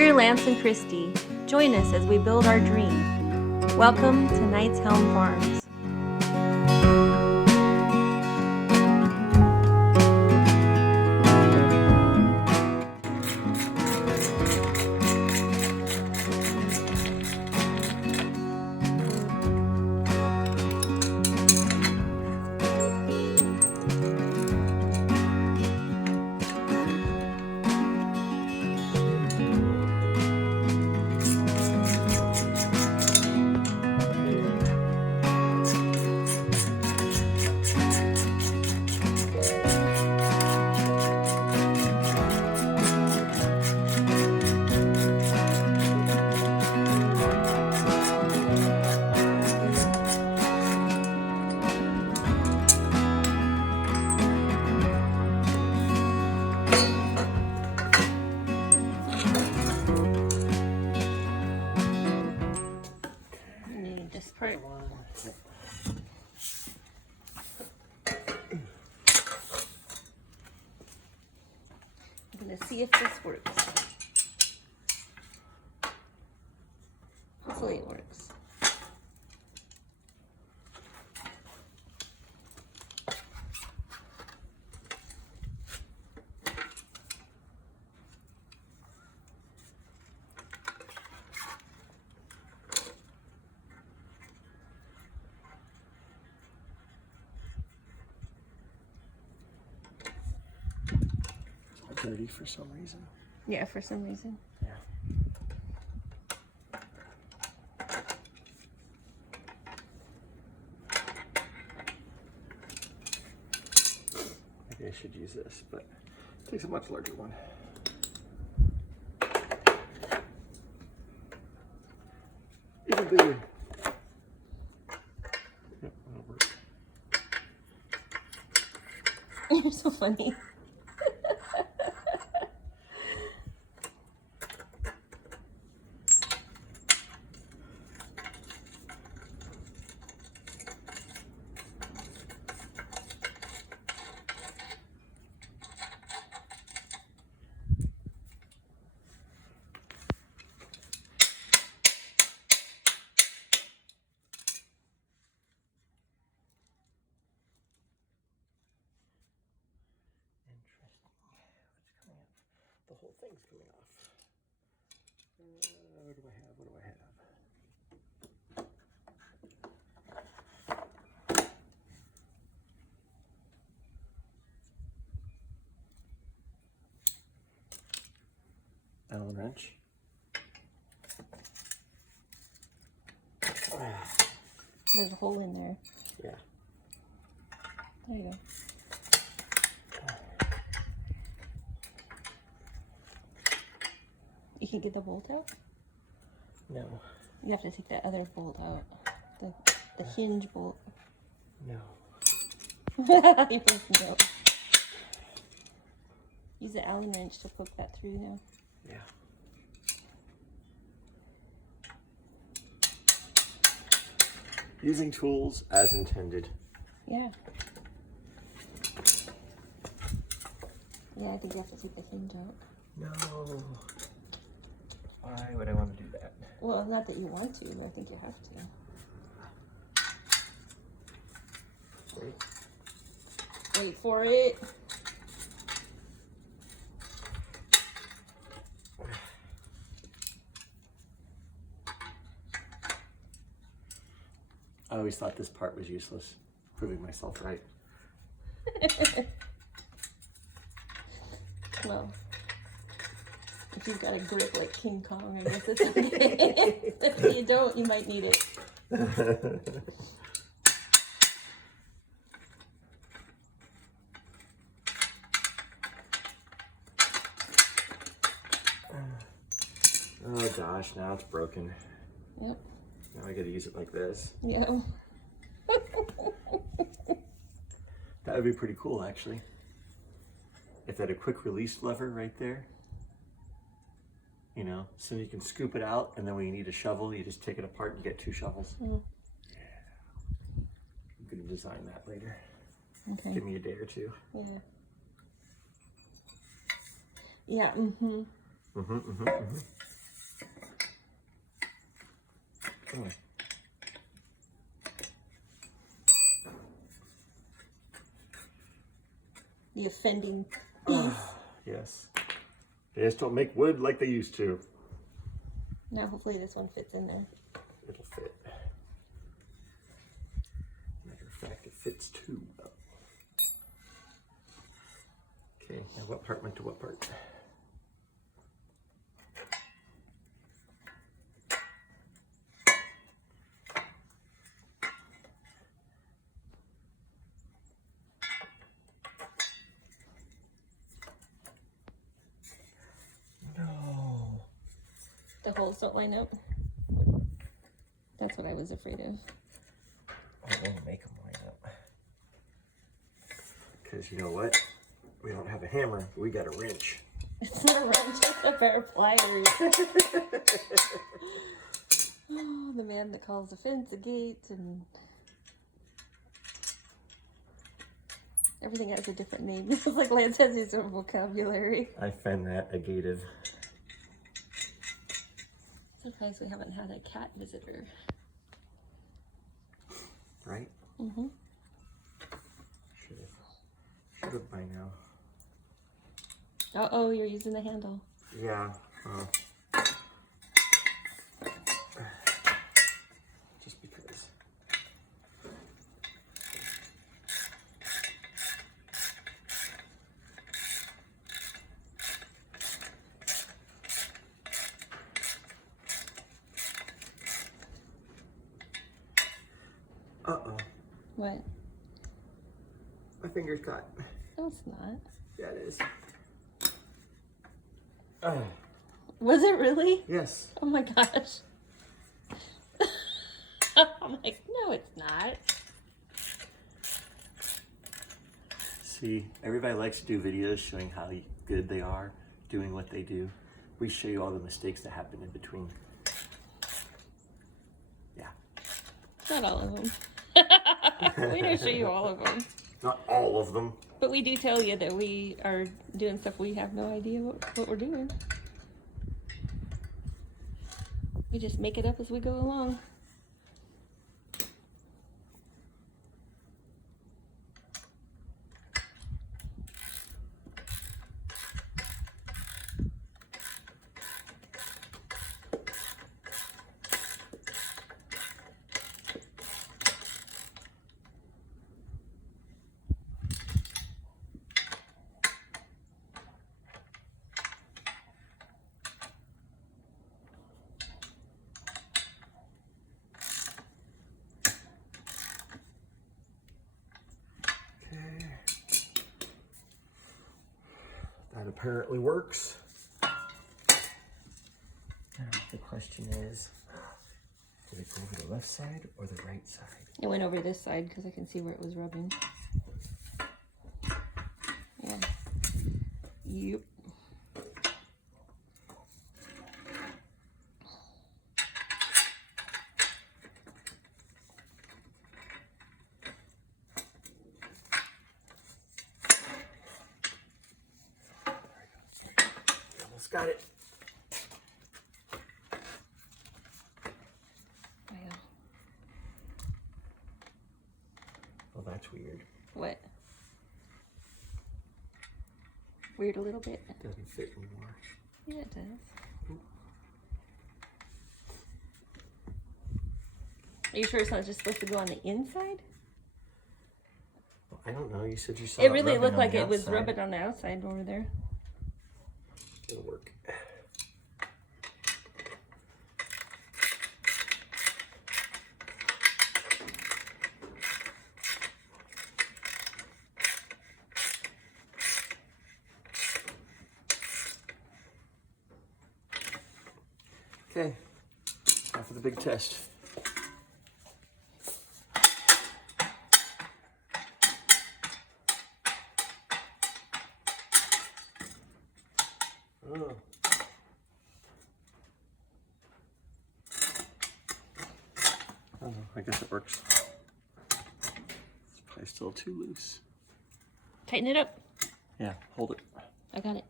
We're Lance and Christy. Join us as we build our dream. Welcome to Knight's Helm Farms. This part. I'm gonna see if this works. Hopefully it works. Dirty for some reason. Yeah, for some reason. Yeah. Maybe I should use this, but it takes a much larger one. Even bigger. Yep, that'll work. You're so funny. The whole thing's coming off. What do I have? What do I have? Allen wrench. There's a hole in there. Yeah. There you go. You can get the bolt out? No. You have to take that other bolt out. The hinge bolt. No. You're no. Use the Allen wrench to poke that through now. Yeah. Using tools as intended. Yeah. Yeah, I think you have to take the hinge out. No. Why would I want to do that? Well, not that you want to, but I think you have to. Wait. Wait for it. I always thought this part was useless, proving myself right. Well, if you've got a grip like King Kong, I guess it's okay. If you don't, you might need it. Oh gosh, now it's broken. Yep. Now I gotta use it like this. Yeah. That would be pretty cool, actually. If they had a quick release lever right there. You know, so you can scoop it out, and then when you need a shovel, you just take it apart and get 2 shovels. Mm. Yeah. I'm gonna design that later. Okay. Give me a day or 2. Yeah. Yeah, mm-hmm. Mm-hmm, mm-hmm, mm-hmm. Come on. The offending piece. Yes. They just don't make wood like they used to. Now hopefully this one fits in there. It'll fit. Matter of fact, it fits too well. Okay, now what part went to what part? No. The holes don't line up. That's what I was afraid of. I won't make them line up. Because you know what? We don't have a hammer, we got a wrench. It's not a wrench, it's a pair of pliers. Oh, the man that calls the fence a gate, and everything has a different name. It's like Lance has his own vocabulary. I find that negative. Surprised we haven't had a cat visitor. Right? Mm-hmm. Should have by now. Uh-oh, you're using the handle. Yeah. Just because. Uh-oh. What? My finger's caught. No, it's not. Yeah, it is. Was it really? Yes. Oh my gosh. I'm like, no, it's not. See, everybody likes to do videos showing how good they are doing what they do. We show you all the mistakes that happen in between. Yeah. Not all of them. We don't show you all of them. Not all of them. But we do tell you that we are doing stuff we have no idea what we're doing. We just make it up as we go along. That apparently works. Now the question is, did it go over the left side or the right side? It went over this side because I can see where it was rubbing. Yeah. Yep. Almost got it. Yeah. Well, that's weird. What? Weird a little bit. It doesn't fit anymore. Yeah, it does. Are you sure it's not just supposed to go on the inside? Well, I don't know. You said you saw It really rubbing looked on like the it was outside. rubbing on the outside over there. It'll work. Okay, now for the big test. Oh. Oh, I guess it works. It's probably still too loose. Tighten it up. Yeah, hold it. I got it.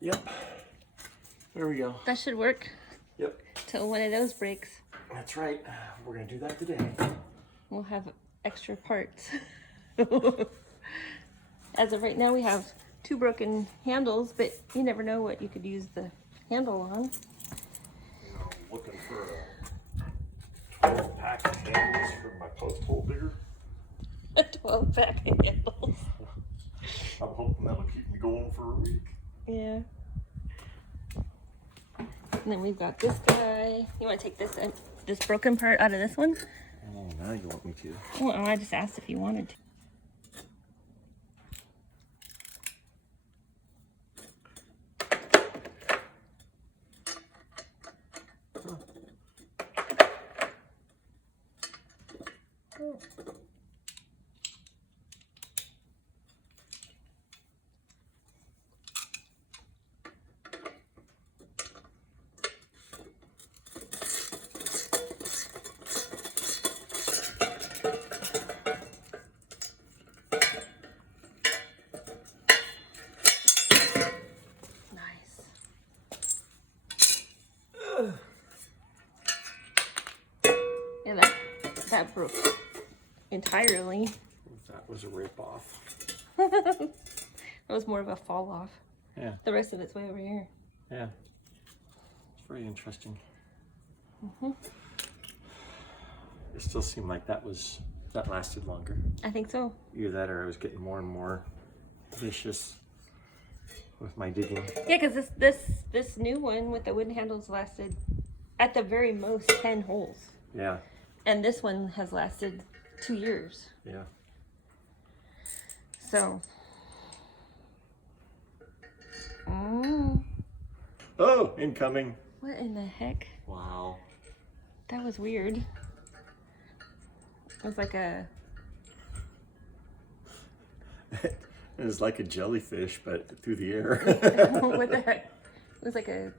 Yep. There we go. That should work Yep. till one of those breaks. That's right. We're gonna do that today. We'll have extra parts. As of right now, we have 2 broken handles, but you never know what you could use the handle on. You know, I'm looking for a 12-pack of handles for my post hole digger. A 12-pack of handles. I'm hoping that'll keep me going for a week. Yeah. And then we've got this guy. You want to take this broken part out of this one? Oh, now you want me to. Well, I just asked if you wanted to. Yeah, that broke entirely. That was a rip-off. That was more of a fall off. Yeah. The rest of it's way over here. Yeah. It's very interesting. It still seemed like that lasted longer. I think so. Either that or I was getting more and more vicious with my digging. Yeah, because this new one with the wooden handles lasted at the very most 10 holes. Yeah. And this one has lasted 2 years. Yeah. So. Oh, incoming. What in the heck? Wow. That was weird. It was like a... It was like a jellyfish, but through the air. What the heck? It was like a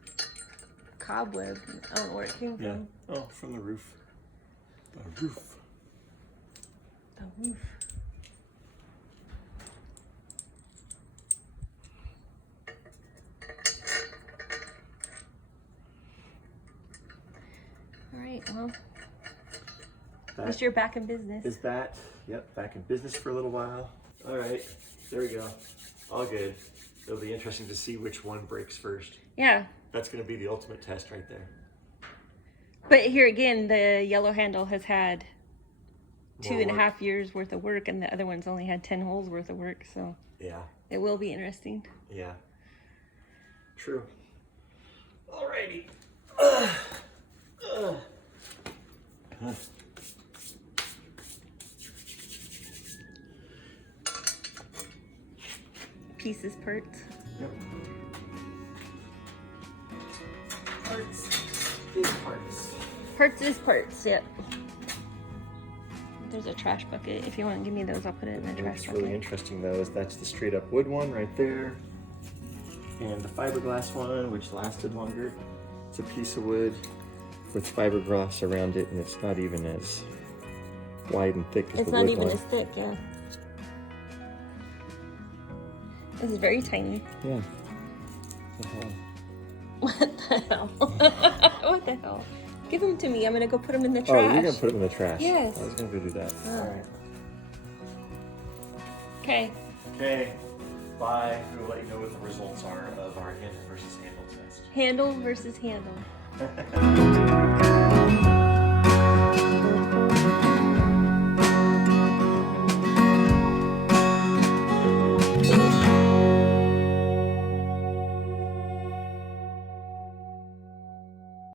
cobweb. I don't know where it came from. Yeah. Oh, from the roof. The roof. The roof. All right, well, at least you're back in business. Is that? Yep, back in business for a little while. All right, there we go. All good. It'll be interesting to see which one breaks first. Yeah. That's going to be the ultimate test right there. But here again, the yellow handle has had 2.5 years worth of work, and the other one's only had 10 holes worth of work, so yeah, it will be interesting. Yeah, true. Alrighty. Pieces, parts. Yep. Parts. Big parts. Parts is parts, yep. There's a trash bucket. If you want to give me those, I'll put it in the trash What's bucket. really interesting though is that's the straight up wood one right there. And the fiberglass one, which lasted longer. It's a piece of wood with fiberglass around it, and it's not even as wide and thick as It's the not wood even one. as thick, yeah. This is very tiny. Yeah. What the hell? What the hell? Give them to me. I'm gonna go put them in the trash. Oh, you're gonna put them in the trash? Yes. I was gonna go do that. Oh. All right. Okay. Okay. Bye. We'll let you know what the results are of our handle versus handle test. Handle versus handle.